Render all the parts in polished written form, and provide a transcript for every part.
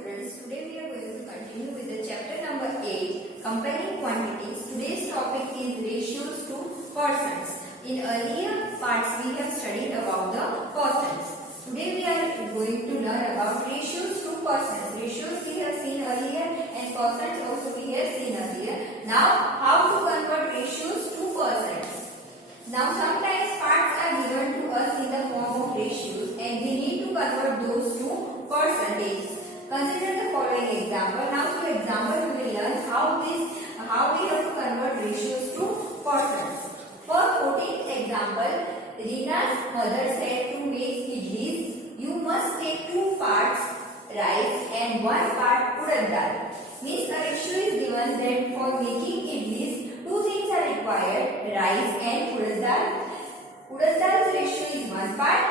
students, today we are going to continue with the chapter number 8, comparing quantities. Today's topic is ratios to percents. In earlier parts we have studied about the percents. Today we are going to learn about ratios to percents. Ratios we have seen earlier and percents also we have seen earlier. Now how to convert ratios to percents. Now sometimes parts are given to us in the form of ratios and we need to convert those to percentage. Consider the following example. Now through example we will learn how we have to convert ratios to percents. For 14th example, Rina's mother said to make idlis, you must take 2 parts rice and 1 part urad dal. Means a ratio is given that for making idlis, 2 things are required, rice and urad dal. Urad dal's ratio is 1 part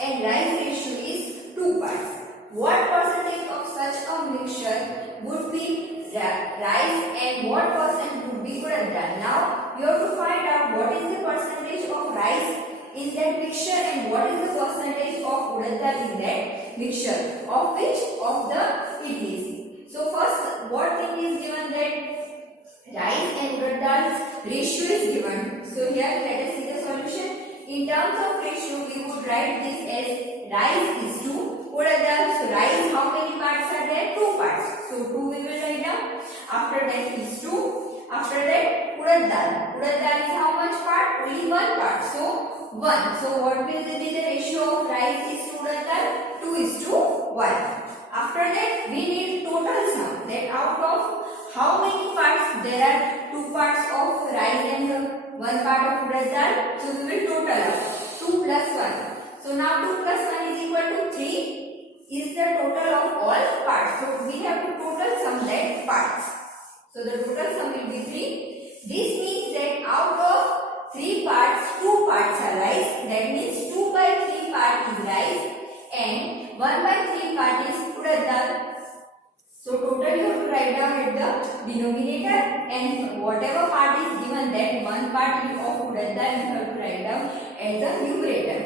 and rice ratio is 2 parts. What percentage of such a mixture would be rice and what percent would be urad dal? Now you have to find out what is the percentage of rice in that mixture and what is the percentage of urad dal in that mixture of which of the idlis. So first what thing is given that rice and urad dal's ratio is given. So here let us see the solution. In terms of ratio we would write this as rice is to urad dal. So rice, how many parts are there? 2 parts. So 2 we will write down. After that is 2. After that urad dal. Urad dal is how much part? Only 1 part. So 1. So what will be the ratio of rice is to urad dal? 2 is to 1. After that we need total sum. That out of how many parts there are 2 parts of rice and 1 part of urad dal. So we will total up 2 plus 1. So now 2 plus 1 is equal to 3 is the total of all parts. So we have to total sum that parts. So the total sum will be 3. This means that out of 3 parts, 2 parts are rice. That means 2 by 3 part is rice and 1 by 3 part is urad dal. So total you have to write down at the denominator and whatever part is given that 1 part of urad dal you have to write down as the numerator.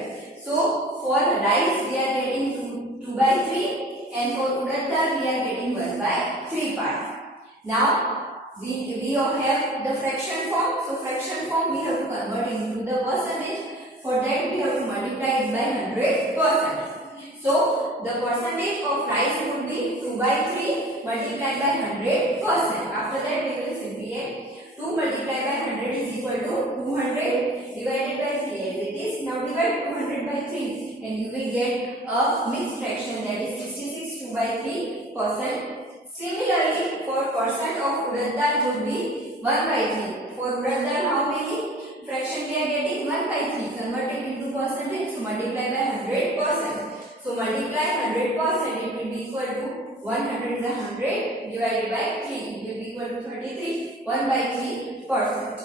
So for rice we are getting 2 by 3 and for urad dal we are getting 1 by 3 part. Now we have the fraction form. So fraction form we have to convert into the percentage. For that we have to multiply it by 100%. So the percentage of rice would be 2 by 3 multiplied by 100%. After that we will simply add 2 multiplied by 100 is equal to 200 divided by 3 as it is. Now divide 200 by 3 and you will get a mixed fraction that is 66 2 by 3%. Similarly, for percent of urad dal would be 1 by 3. For urad dal, how many fraction we are getting? 1 by 3. Convert it into percentage, so multiply by 100%. So multiply 100%, it will be equal to 100 is 100 divided by 3. It will be equal to 33. 1 by 3%.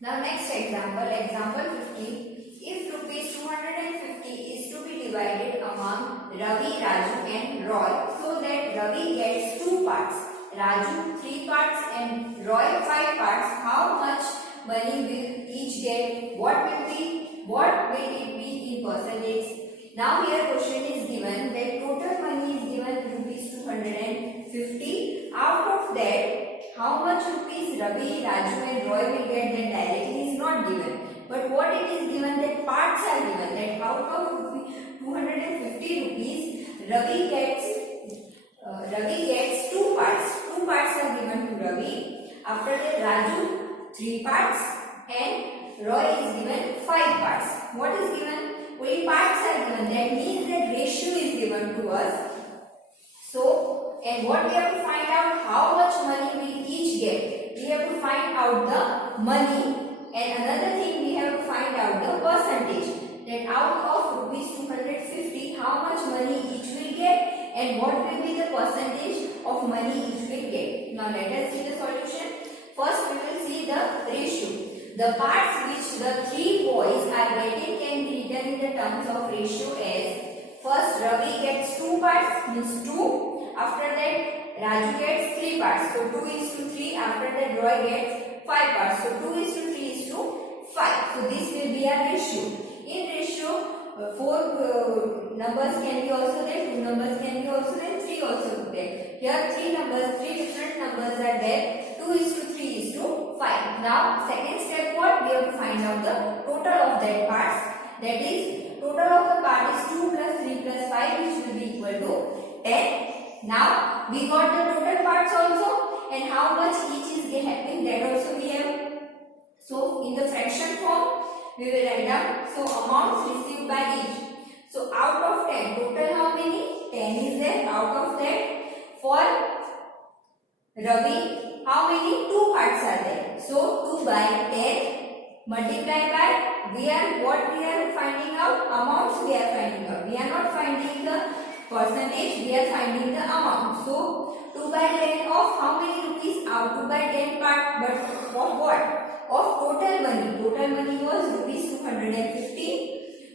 Now next example, example 15. If rupees 250 is to be divided among Ravi, Raju and Roy so that Ravi gets 2 parts, Raju 3 parts and Roy 5 parts, how much money will each get? What will it be in percentage? Now here question is given that total money is given rupees 250. Out of that, how much rupees Ravi, Raju and Roy will get that directly is not given. But what it is given that parts are given that out of 250 rupees Ravi gets 2 parts. 2 parts are given to Ravi. After that Raju 3 parts and Roy is given 5 parts. What is given? Only parts are given. That means that ratio is given to us. So and what we have to find out how much money we each get. We have to find out the money. And another thing we have to find out the percentage that out of rupees 250 how much money each will get and what will be the percentage of money each will get. Now let us see the solution. First we will see the ratio. The parts which the 3 boys are getting can be written in the terms of ratio as first Ravi gets 2 parts means 2. After that Raju gets 3 parts. So 2 is to 3. After that Roy gets 5 parts. So 2 is to 3 is to 5. So this will be a ratio. In ratio, 4 numbers can be also there, 2 numbers can be also there, 3 also there. Here 3 numbers, 3 different numbers are there. 2 is to 3 is to 5. Now second step what? We have to find out the total of that parts. That is total of the part is 2 plus 3 plus 5 which will be equal to 10. Now we got the total parts also and how much each is having that also we have. So in the fraction form we will write down so amounts received by each. So out of 10 total how many? 10 is there. Out of that for Ravi how many? 2 parts are there. So 2 by 10 multiplied by we are finding out amounts we are finding out. We are not finding the percentage, we are finding the amount. So 2 by 10 of how many rupees? Out 2 by 10 part, but of what? Of total money. Total money was rupees 250.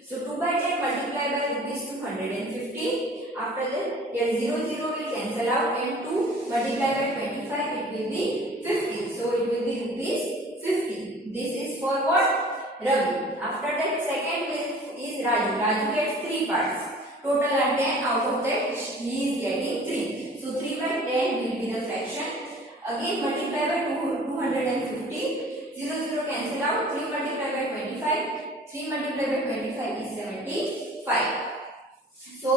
So 2 by 10 multiplied by rupees 250. After that, here 0 will cancel out and 2 multiplied by 25 it will be 50. So it will be rupees 50. This is for what? Ravi. After that, second is Raju. Raju gets 3 parts. Total are 10. Out of that, he is getting 3. So 3 by 10 will be the fraction. Again multiply by 250. 0 cancel out. 3 multiplied by 25. 3 multiplied by 25 is 75. So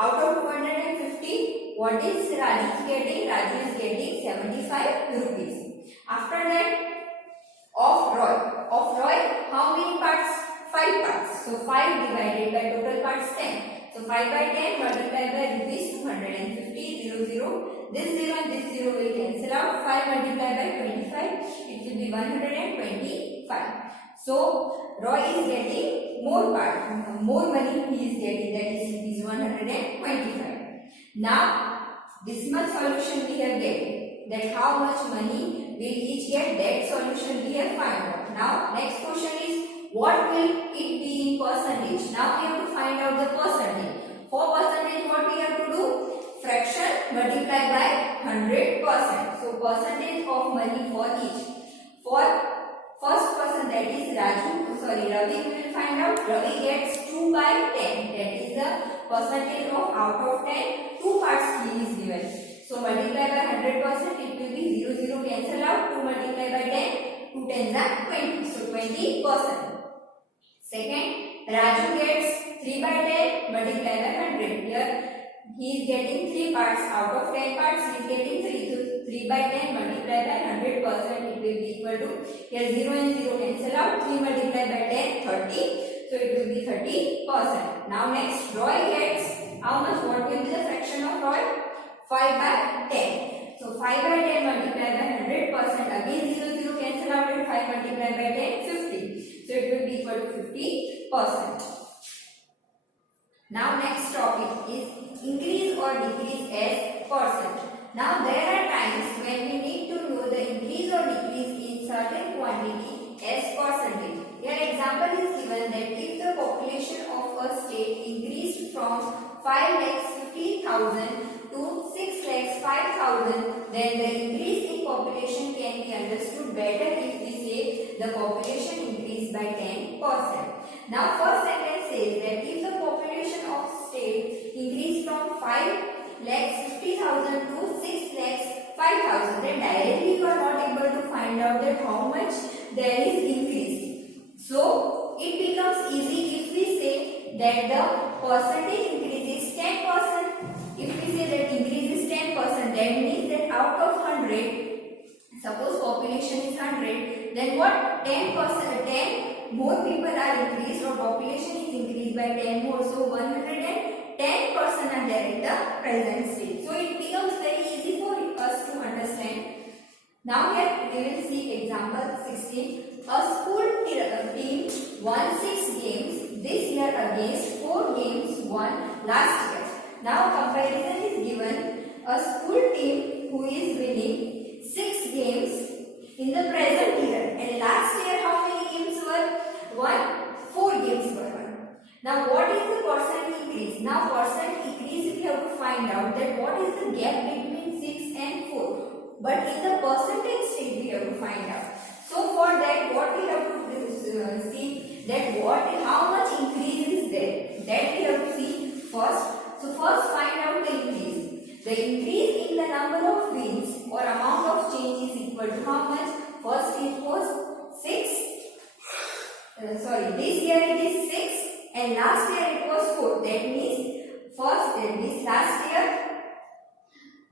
out of 250, what is Raju getting? Raju is getting 75 rupees. After that, of Roy. Of Roy, how many parts? 5 parts. So 5 divided by total parts 10. So 5 by 10 multiplied by rupees 250. 0. This 0 and this 0 will cancel out. 5 multiplied by 25. It will be 125. So Roy is getting more part, more money he is getting, that is rupees 125. Now this much solution we have get, that how much money will each get, that solution we have find out. Now next question is what will it be in percentage? Now we have to find out the percentage. For percentage what we have to do? Fraction multiplied by 100%. So percentage of money for each. For first person, that is Ravi, we will find out. Ravi gets 2 by 10. That is the percentage of out of 10. 2 parts he is given. So multiply by 100%, it will be 0 cancel out. 2 multiplied by 10. 2 tens are 20. So 20%. Second, Raju gets 3 by 10 multiplied by 100. Here he is getting 3 parts. Out of 10 parts he is getting 3. So 3 by 10 multiplied by 100%, it will be equal to, here 0 and 0 cancel out. 3 multiplied by 10, 30. So it will be 30%. Now next, Roy gets how much? What will be the fraction of Roy? 5 by 10. So 5 by 10 multiplied by 100%. Again 0 cancel out and 5 multiplied by 10, 50. So it will be equal to 50%. Now next topic is increase or decrease as percent. Now there are times when we need to know the increase or decrease in certain quantity as percentage. Here example is given that if the population of a state increased from 5,50,000 to 6,05,000, then the increase in population can be understood better if we say the population increased by 10%. Now first sentence says that if the population of state increased from 5,50,000 to 6,05,000, then directly you are not able to find out that how much there is increase. So it becomes easy if we say that the percentage increase is 10%. If we say that increase is 10%, that means that out of 100, suppose population is 100, then what? 10 more people are increased, or population is increased by 10 more. So 110% are there in the present state. So it becomes very easy for us to understand. Now here we will see example 16. A school team won 6 games this year against 4 games won last year. Now comparison is given. A school team who is winning 6 games in the present year, and last year how many games were won? 4 games were won. Now what is the percent increase? Now percent increase we have to find out that what is the gap between 6 and 4. But in the percentage state we have to find out. So for that what we have to see that how much increase is there. That we have to see this year it is 6 and last year it was 4. That means first this last year,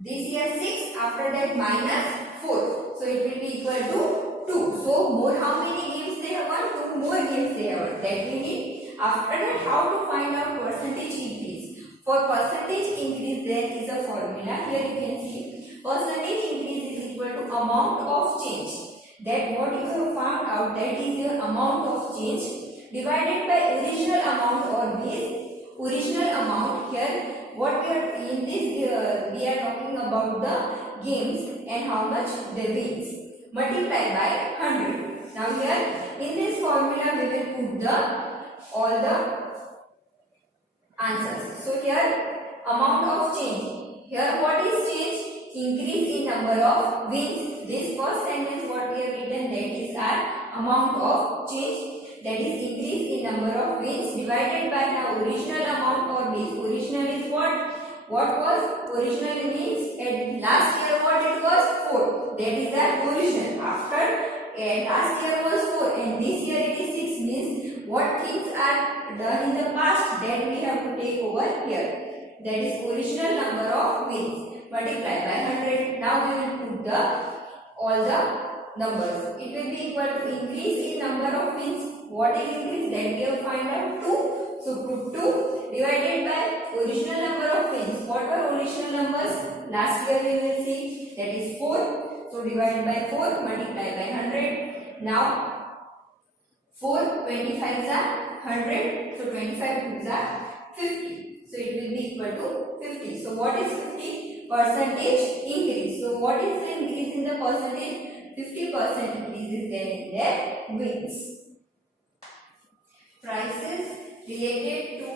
this year 6, after that minus 4. So it will be equal to 2. So more, how many games they have won? 2 more games they have won. That we need. After that, how to find out percentage increase? For percentage increase there is a formula. Here you can see percentage increase is equal to amount of change. That what you have found out, that is your amount of change divided by original amount or base. Original amount, here what we are in this we are talking about the games and how much they wins, multiply by 100. Now here in this formula we will put the all the answers. So here amount of change, here what is change? Increase in number of wins. This first sentence what we have written, that is our amount of change, that is increase in number of wins divided by the original amount or base. Original is what? What was original means at last year what it was? 4. That is the original. After last year was 4 and this year it is 6, means what things are done in the past, that we have to take over here. That is original number of wins multiplied by 100. Now we will put the all the numbers. It will be equal to increase in number of wins. What is increase? That we have find out 2. So put 2 divided by original number of wins. What were original numbers? Last year we will see, that is 4. So divided by 4, multiply by 100. Now 4 25s are 100. So 25 2s are 50. So it will be equal to 50. So what is 50? Percentage increase. So what is the increase in the percentage? 50% increase is there in their wins. Prices related to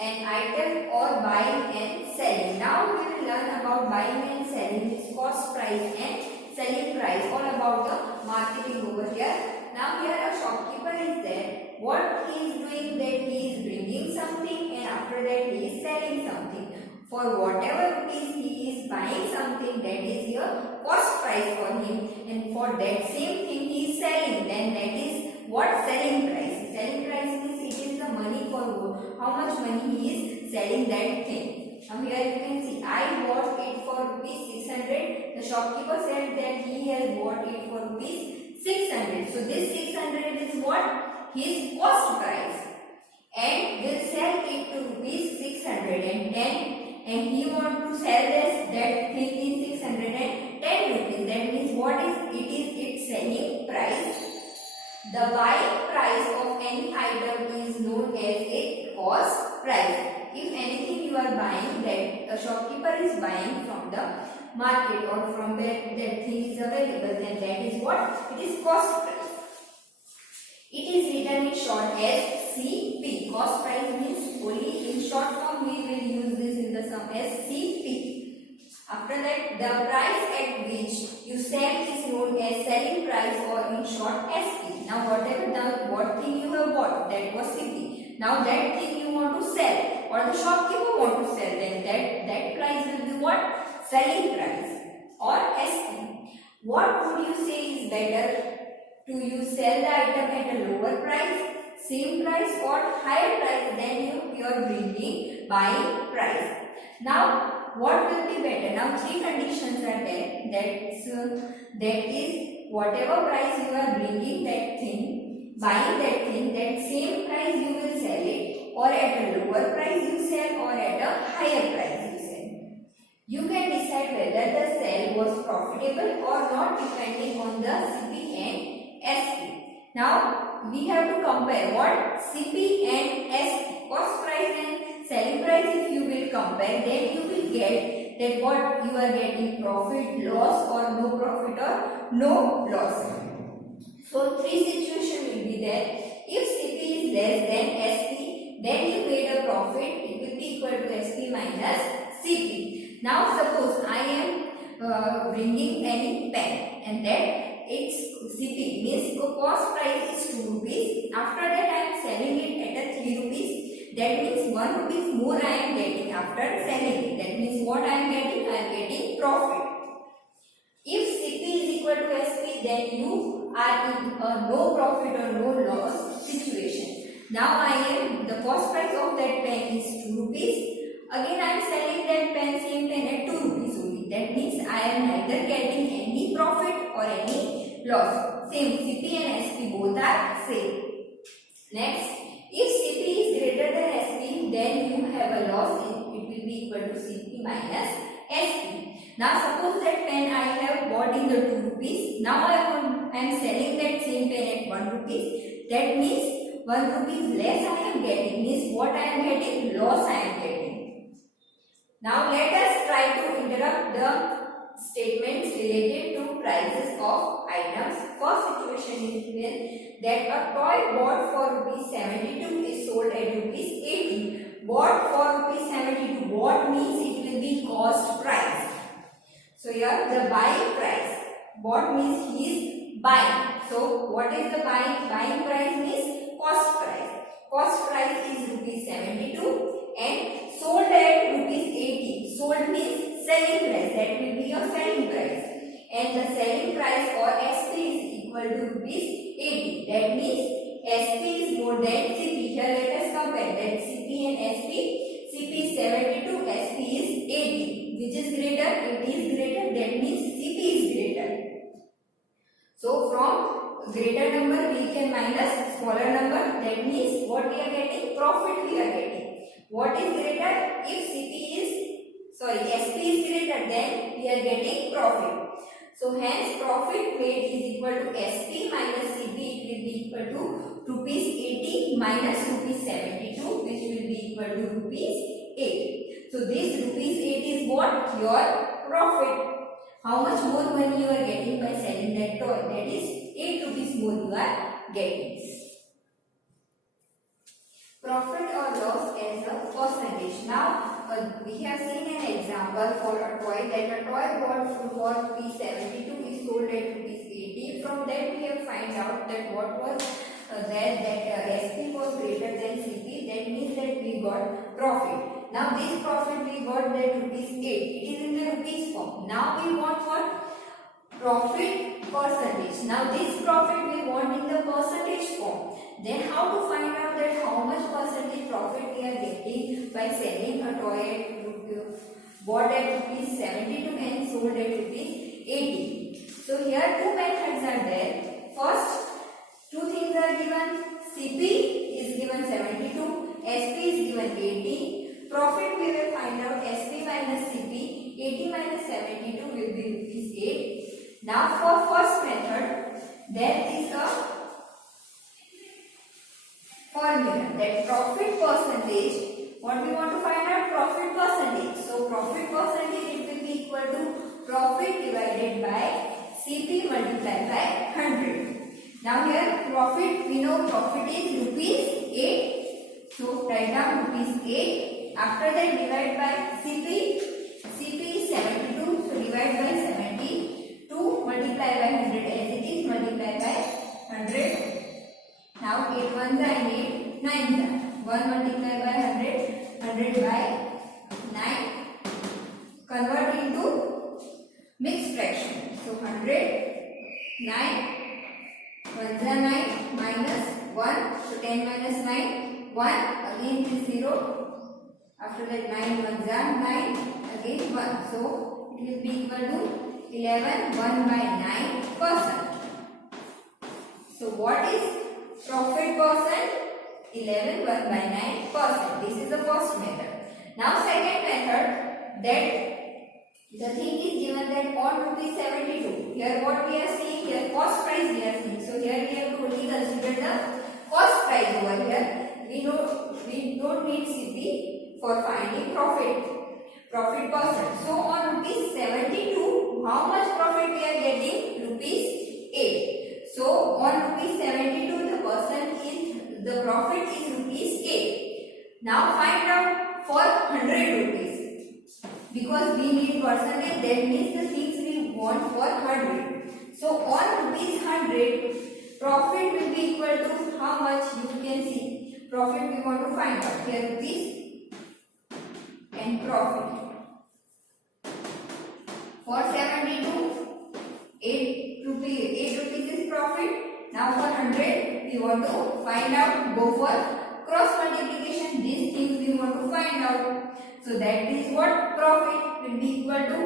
an item or buying and selling. Now we will learn about buying and selling, is cost price and selling price, all about the marketing over here. Now here a shopkeeper is there. What he is doing, that he is bringing something and after that he is selling something. For whatever rupees he is buying something, that is your cost price for him, and for that same thing he is selling, then that is what? Selling price. Selling price means it is the money for how much money he is selling that thing. Now here you can see I bought it for rupees 600. The shopkeeper said that he has bought it for rupees 600. So this 600 is what? His cost price, and will sell it to rupees 610. And he want to sell that thing in 610 rupees. That means what is it? Is its selling price. The buying price of any item is known as a cost price. If anything you are buying, that a shopkeeper is buying from the market or from where that thing is available, then that is what? It is cost price. It is written in short as CP. Cost price means only in short form we will use this in the sum as CP. After that, the price at which you sell is known as selling price, or in short SP. Now what thing you have bought, that was CP. Now that thing you want to sell or the shopkeeper want to sell, then that price will be what? Selling price or SP. What would you say is better? To you sell the item at a lower price, same price, or higher price than your bringing buying price. Now what will be better? Now 3 conditions are there. That is whatever price you are bringing that thing, buying that thing, that same price you will sell it, or at a lower price you sell, or at a higher price you sell. You can decide whether the sale was profitable or not depending on the CP and SP. Now we have to compare what? CP and SP. Cost price and selling price, if you will compare, then you will get that what you are getting, profit, loss, or no profit or no loss. So 3 situations will be there. If CP is less than SP, then you made a profit. It will be equal to SP minus CP. Now suppose I am bringing any pen, and that its CP means cost price is 2 rupees. After that I am selling it at a 3 rupees. That means 1 rupees more I am getting after selling it. That means what I am getting? I am getting profit. If CP is equal to SP, then you are in a no profit or no loss situation. Now the cost price of that pen is 2 rupees. Again I am selling that pen, same pen at 2 rupees only. That means I am neither getting any profit or any loss. Same, CP and SP both are same. Next, if CP is greater than SP, then you have a loss. It will be equal to CP minus SP. Now suppose that pen I have bought in the 2 rupees. Now I am selling that same pen at 1 rupees. That means 1 rupees less I am getting. Means what I am getting? Loss I am getting. Now let us try to interrupt the statements related to prices of items. First situation is given that a toy bought for rupees 72 is sold at rupees 80. Bought for rupees 72. Bought means it will be cost price. So here the buying price. Bought means he is buying. So what is the buying price means cost price. Cost price is rupees 72 and sold at rupees 80. Sold means selling price. That will be your selling price. And the selling price or SP is equal to rupees 80. That means SP is more than CP. Here let us compare that CP and SP. CP is 72, SP is 80. Which is greater? It is greater. That means CP is greater. So from greater number we can minus smaller number. That means what we are getting? Profit we are getting. What is greater? If SP is greater, then we are getting profit. So hence profit made is equal to SP minus CP. It will be equal to rupees 80 minus rupees 72, which will be equal to rupees 8. So this rupees 8 is what? Your profit. How much more money you are getting by selling that toy? That is 8 rupees more you are getting. Profit or loss as a percentage. Now we have seen an example for a toy that a toy bought for rupees 72 is sold at rupees 80. From that we have find out that what was that SP was greater than CP. That means that we got profit. Now this profit we got that rupees 8. It is in the rupees form. Now we want what? Profit percentage. Now this profit we want in the percentage form. Then how to find out that how much percentage profit we are getting by selling a toy bought at rupees 72 and sold at rupees 80. So here two methods are there. First, two things are given. CP is given 72, SP is given 80. Profit we will find out SP minus CP. 80 minus 72 will be rupees 8. Now for first method, there is a formula that profit percentage. What we want to find out? Profit percentage. So profit percentage it will be equal to profit divided by CP multiplied by 100. Now here profit, we know profit is rupees 8. So write down rupees 8. After that divide by CP. CP is 72. So divide by 72 multiply by 100 as it is multiply by 100. Now 8 ones are 8, 9 are 1 multiply by 100, 100 by 9. Convert into mixed fraction. So 100, 9, 1 are 9 minus 1. So 10 minus 9, 1. Again it is 0. After that 9 ones are 9. Again 1. So it will be equal to 11, 1 by 9%. So what is profit percent? 11, 1 by 9%. This is the first method. Now second method, that the thing is given that on rupees 72. Here what we are seeing here, cost price we are seeing. So here we have to only consider the cost price over here. We don't need CP for finding profit percent. So on rupees 72, how much profit we are getting? Rupees 8. So on rupees 72, the profit is rupees 8. Now find out for 100 rupees. Because we need percentage, that means the things we want for 100. So on rupees 100, profit will be equal to how much? You can see. Profit we want to find out. Here rupees and profit. For 72, 8 rupees is profit. Now for 100, we want to find out, go for want to find out. So that is what profit will be equal to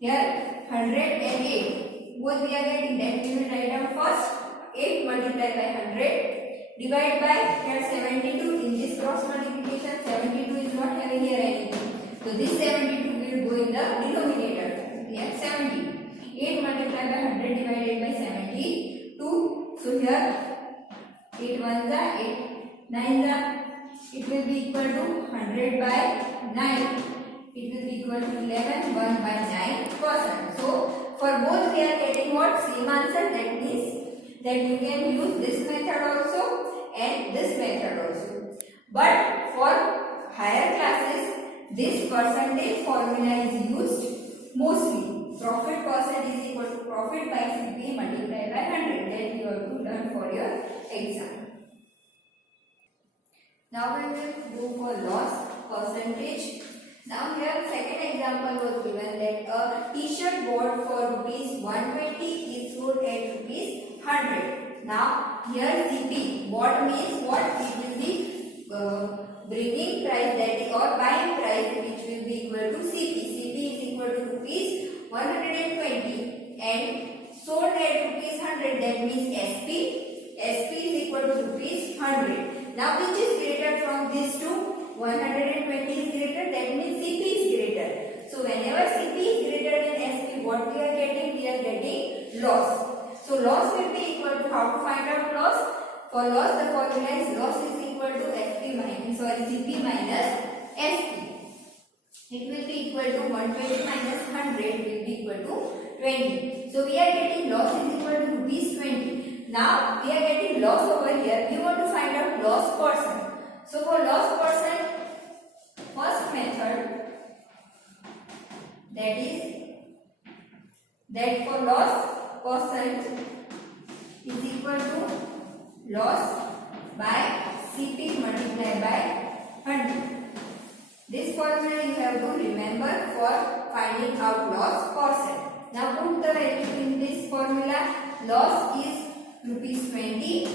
here 108. Both we are getting that we will write down first 8 multiplied by 100 divide by here 72. In this cross multiplication 72 is not having here anything. So this 72 will go in the denominator. Here 70. 8 multiplied by 100 divided by 72. So here 8 ones are 8 nines are. It will be equal to 100 by 9. It will be equal to 11 1 by 9%. So for both we are getting what same answer. That means that you can use this method also and this method also. But for higher classes, this percentage formula is used mostly. Profit percent is equal to profit by CP multiplied by 100. That you have to learn for your exam. Now we will go for loss percentage. Now here second example was given that a t-shirt bought for rupees 120 is sold at rupees 100. Now here CP bought means what? It will be bringing price, that is, or buying price, which will be equal to CP. CP is equal to rupees 120 and sold at rupees 100. That means SP. SP is equal to rupees 100. Now which is greater from these two? 120 is greater, that means CP is greater. So whenever CP is greater than SP, what we are getting? We are getting loss. So loss will be equal to, how to find out loss? For loss the formula is loss is equal to CP minus SP. It will be equal to 120 minus 100 will be equal to 20. So we are getting loss is equal to rupees 20. Now we are getting loss over here. We want to find out loss percent. So for loss percent, first method, that is that for loss percent is equal to loss by CP multiplied by 100. This formula you have to remember for finding out loss percent. Now put the value in this formula. Loss is rupees 20,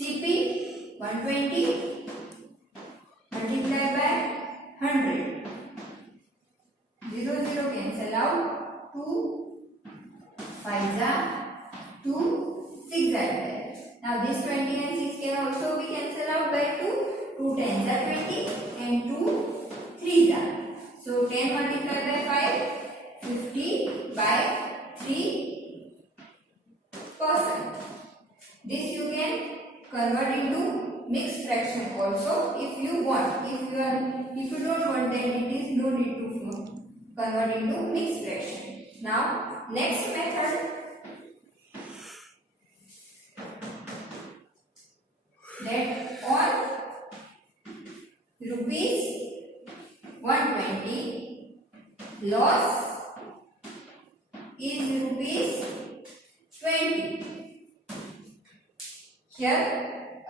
CP 120 multiplied by 100. 0 0 cancel out. 2 5 are 2 6 are there. Now this 20 and 6 can also be cancelled out by 2. 2 10s are 20 and 2 3s are. So 10 multiplied by 5, 50 by 3%. This you can convert into mixed fraction also if you want. If you don't want, then it is no need to convert into mixed fraction. Now next method, that on rupees 120 loss is rupees 20. Here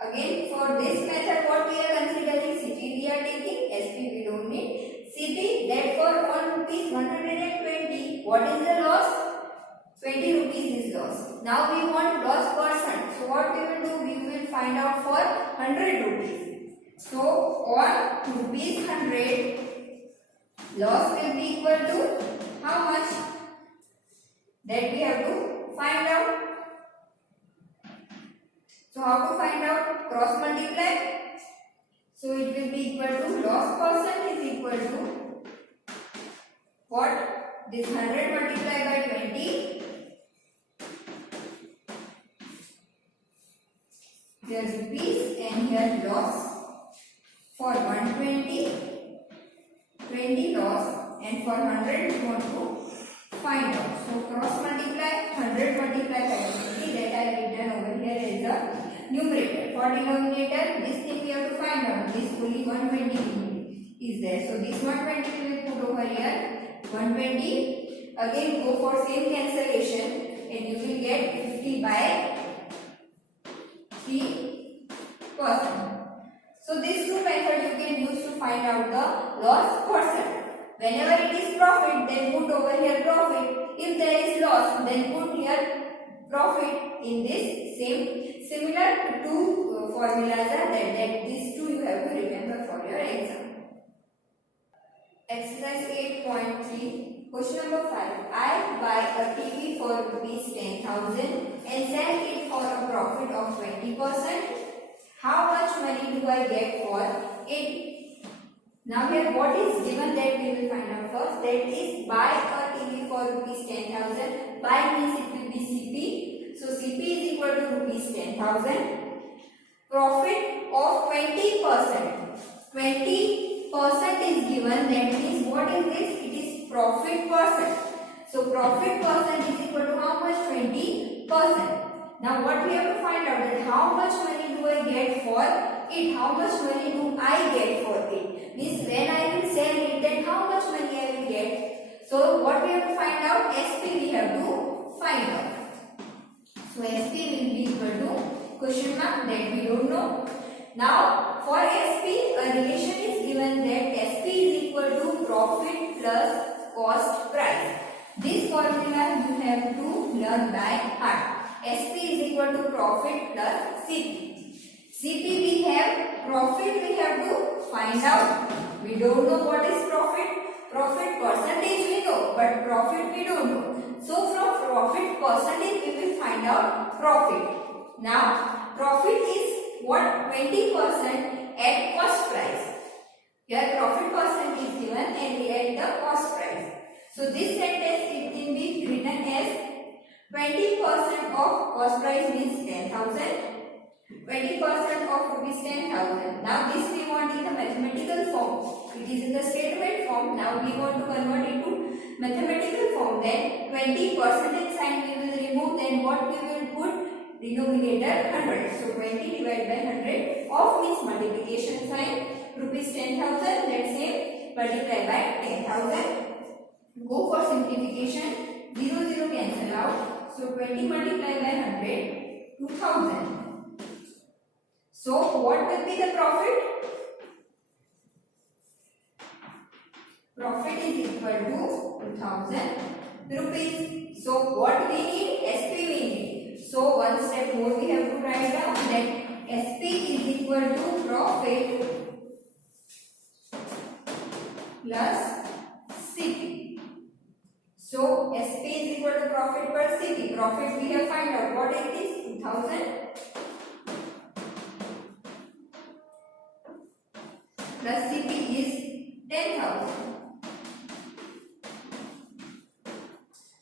again for this method what we are considering? CP we are taking, SP we don't need. CP, therefore on rupees 120 what is the loss? 20 rupees is loss. Now we want loss percent. So what we will do? We will find out for 100 rupees. So on rupees 100 loss will be equal to how much? That we have to find out. So how to find out? Cross multiply. So it will be equal to loss percent is equal to what? This 100 multiplied by 20. Here rupees and here loss. For 120, 20 loss, and for 100 we want to find out. So cross multiply 100 multiplied by 20, that I have written over here as the numerator. For denominator, this thing we have to find out. This only 120 is there. So this 120 we will put over here. 120. Again go for same cancellation and you will get 50 by 3%. So these two methods you can use to find out the loss percent. Whenever it is profit, then put over here profit. If there is loss, then put here profit in this same. Similar two formulas are there. That these two you have to remember for Exercise 8.3, question number 5. I buy a TV for rupees 10,000 and sell it for a profit of 20%. How much money do I get for it? Now here what is given that we will find out first. That is buy a TV for rupees 10,000. Buy means it will be CP. So CP is equal to rupees 10,000. Profit of 20%. 20% is given, that means what is this? It is profit percent. So profit percent is equal to how much? 20%. Now what we have to find out that how much money do I get for it? How much money do I get for it? Means when I will sell it, then how much money I will get? So what we have to find out? SP we have to find out. So SP will be equal to question mark, that we don't know. Now for SP, a relation is given that SP is equal to profit plus cost price. This formula you have to learn by heart. SP is equal to profit plus CP. CP we have, profit we have to find out. We don't know what is profit. Profit percentage we know, but profit we don't know. So from profit percentage we will find out profit. Now profit is what? 20% at cost price. Here profit percent is given and we add the cost price. So this sentence it can be written as 20% of cost price means 10,000. 20% of rupees 10,000. Now this we want in the mathematical form. It is in the statement form. Now we want to convert it to mathematical form. Then 20% sign we will remove. Then what we will put? Denominator 100. So 20 divided by 100 of means multiplication sign. Rupees 10,000. Let's say multiply by 10,000. Go for simplification. 0 0 cancel out. So 20 multiplied by 100, 2,000. So what will be the profit? Profit is equal to 2,000 rupees. So what we need? SP we need. So one step more we have to write down that SP is equal to profit plus CP. So SP is equal to profit per CP. Profit we have find out. What is this? 2,000 plus CP is 10,000.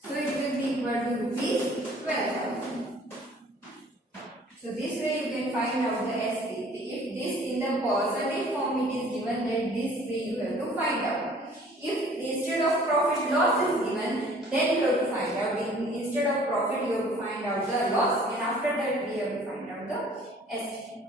So it will be equal to rupees 12,000. So this way you can find out the SP. If this in the percentage form it is given, then this way you have to find out. If instead of profit loss is given, then you have to find out. Instead of profit you have to find out the loss, and after that we have to find out the SP.